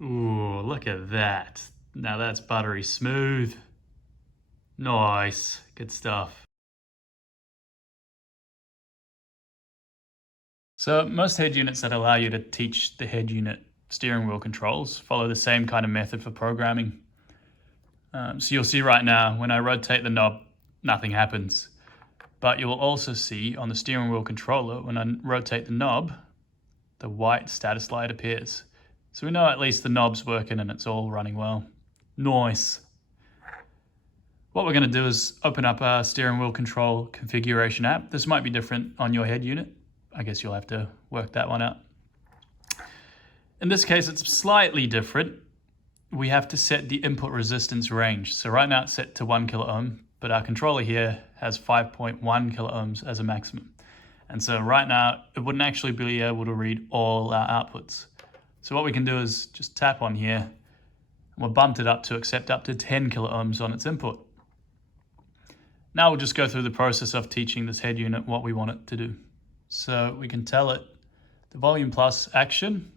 Ooh, look at that. Now that's buttery smooth. Nice, good stuff. So most head units that allow you to teach the head unit steering wheel controls follow the same kind of method for programming. So you'll see right now, when I rotate the knob, nothing happens. But you'll also see on the steering wheel controller, when I rotate the knob, the white status light appears. So we know at least the knob's working and it's all running well. Nice. What we're going to do is open up our steering wheel control configuration app. This might be different on your head unit. I guess you'll have to work that one out. In this case, it's slightly different. We have to set the input resistance range. So right now it's set to 1 kilo ohm, but our controller here has 5.1 kilo ohms as a maximum. And so right now it wouldn't actually be able to read all our outputs. So what we can do is just tap on here and we'll bump it up to accept up to 10 kilo ohms on its input. Now we'll just go through the process of teaching this head unit what we want it to do. So we can tell it the volume plus action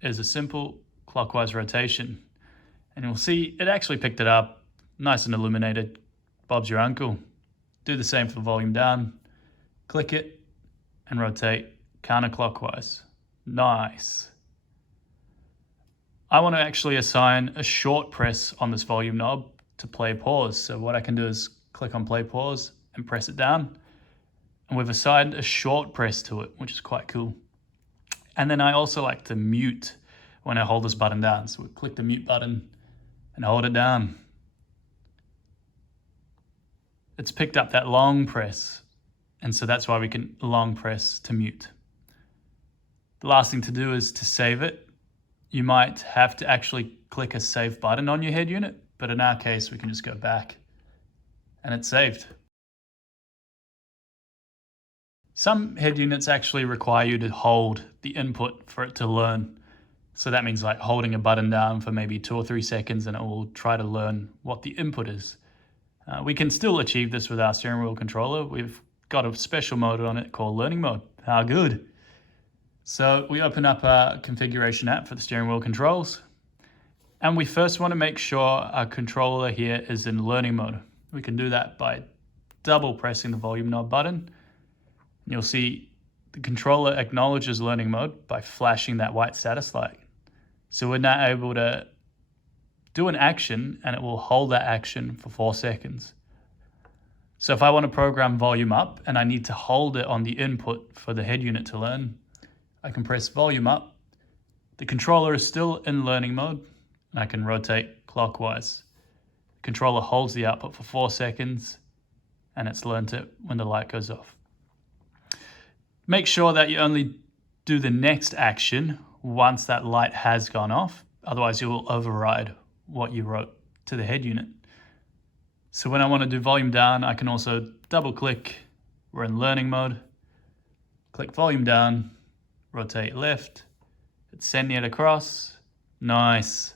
is a simple clockwise rotation. And you'll see it actually picked it up, nice and illuminated. Bob's your uncle. Do the same for volume down. Click it and rotate counterclockwise. Nice. I want to actually assign a short press on this volume knob to play pause. So what I can do is click on play pause and press it down. And we've assigned a short press to it, which is quite cool. And then I also like to mute when I hold this button down. So we click the mute button and hold it down. It's picked up that long press. And so that's why we can long press to mute. The last thing to do is to save it. You might have to actually click a save button on your head unit, but in our case, we can just go back and it's saved. Some head units actually require you to hold the input for it to learn. So that means like holding a button down for maybe 2 or 3 seconds and it will try to learn what the input is. We can still achieve this with our steering wheel controller. We've got a special mode on it called learning mode. How good. So we open up our configuration app for the steering wheel controls. And we first want to make sure our controller here is in learning mode. We can do that by double pressing the volume knob button. And you'll see the controller acknowledges learning mode by flashing that white status light. So we're now able to do an action and it will hold that action for 4 seconds. So if I want to program volume up and I need to hold it on the input for the head unit to learn, I can press volume up. The controller is still in learning mode and I can rotate clockwise. The controller holds the output for 4 seconds and it's learned it when the light goes off. Make sure that you only do the next action once that light has gone off. Otherwise you will override what you wrote to the head unit. So when I want to do volume down, I can also double click. We're in learning mode. Click volume down, rotate left. It's sending it across. Nice.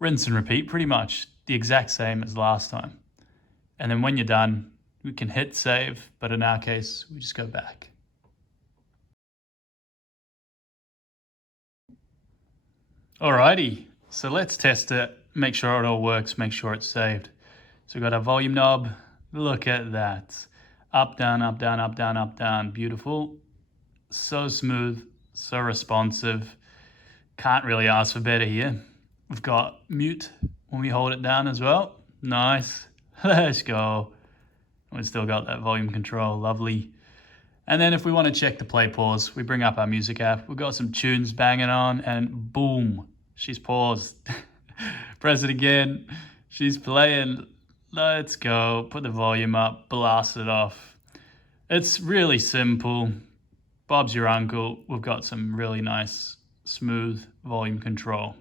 Rinse and repeat, pretty much the exact same as last time. And then when you're done, we can hit save, but in our case, we just go back. Alrighty, so let's test it, make sure it all works, make sure it's saved. So we've got our volume knob, look at that. Up, down, up, down, up, down, up, down, beautiful. So smooth, so responsive. Can't really ask for better here. We've got mute when we hold it down as well. Nice, let's go. We've still got that volume control, lovely. And then if we want to check the play pause, we bring up our music app. We've got some tunes banging on and boom, she's paused. Press it again, she's playing. Let's go, put the volume up, blast it off. It's really simple. Bob's your uncle. We've got some really nice, smooth volume control.